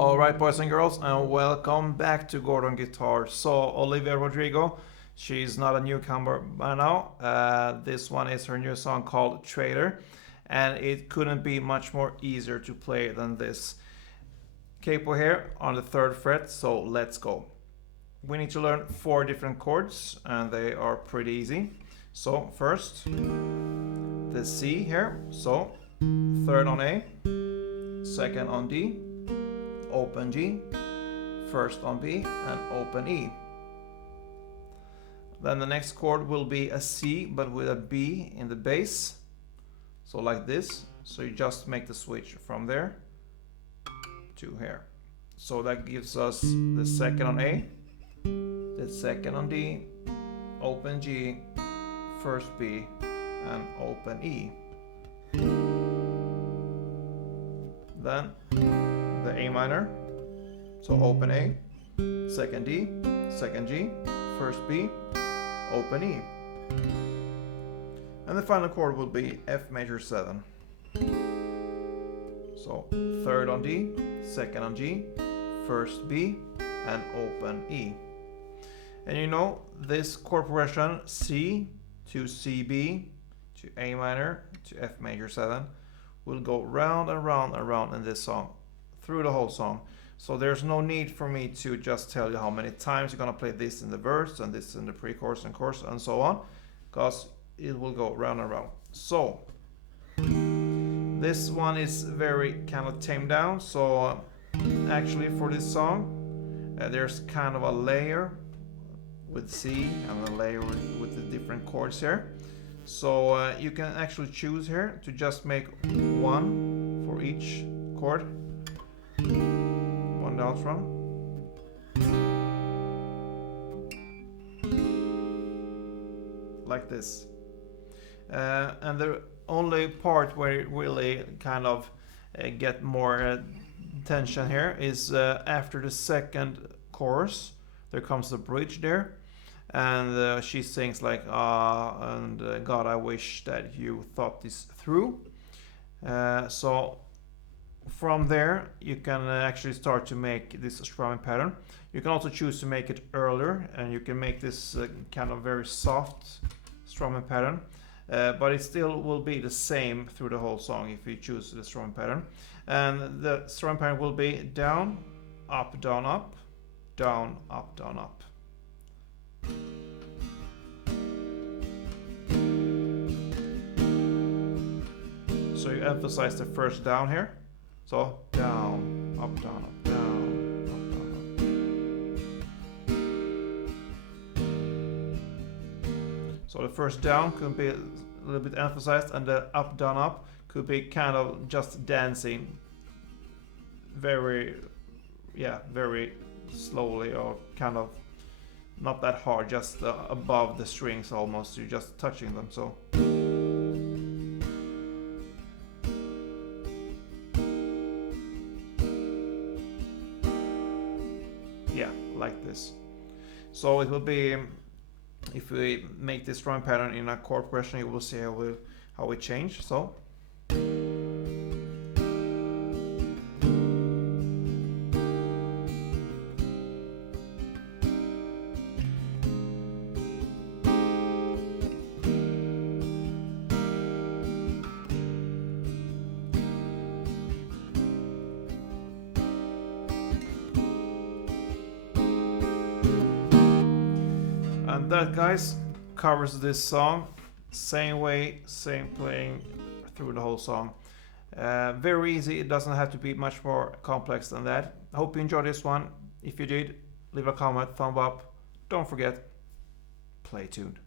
Alright, boys and girls, and welcome back to Gordon Guitar. So, Olivia Rodrigo, she's not a newcomer by now. This one is her new song called Traitor, and it couldn't be much more easier to play than this. Capo here on the 3rd fret, so let's go. We need to learn 4 different chords, and they are pretty easy. So, first, the C here, so 3rd on A, 2nd on D, open G, 1st on B, and open E. Then the next chord will be a C, but with a B in the bass, so like this. So you just make the switch from there to here. So that gives us the 2nd on A, the 2nd on D, open G, 1st B, and open E. Then the A minor, so open A, 2nd D, 2nd G, 1st B, open E. And the final chord will be F major 7. So 3rd on D, 2nd on G, 1st B, and open E. And you know, this chord progression, C to CB to A minor to F major 7, will go round and round and round in this song, through the whole song. So there's no need for me to just tell you how many times you're gonna play this in the verse and this in the pre-chorus and chorus and so on, because it will go round and round. So this one is very kind of tamed down. So actually for this song, there's kind of a layer with C and a layer with the different chords here. So you can actually choose here to just make one for each chord, one down from, like this. And the only part where it really kind of get more tension here is after the 2nd chorus. There comes the bridge there, and she sings like God, I wish that you thought this through. So from there you can actually start to make this strumming pattern. You can also choose to make it earlier, and you can make this kind of very soft strumming pattern, but it still will be the same through the whole song if you choose the strumming pattern. And the strumming pattern will be down, up, down, up, down, up, down, up. So you emphasize the first down here. So down, up, down, up, down, up, down, up. So the first down could be a little bit emphasized, and the up, down, up could be kind of just dancing very slowly, or kind of not that hard, just above the strings almost. You're just touching them. So yeah, like this. So it will be, if we make this drum pattern in a chord progression, you will see how we change. So and that, guys, covers this song. Same way, same playing through the whole song. Very easy. It doesn't have to be much more complex than that. I hope you enjoyed this one. If you did, leave a comment, thumb up. Don't forget, play tuned.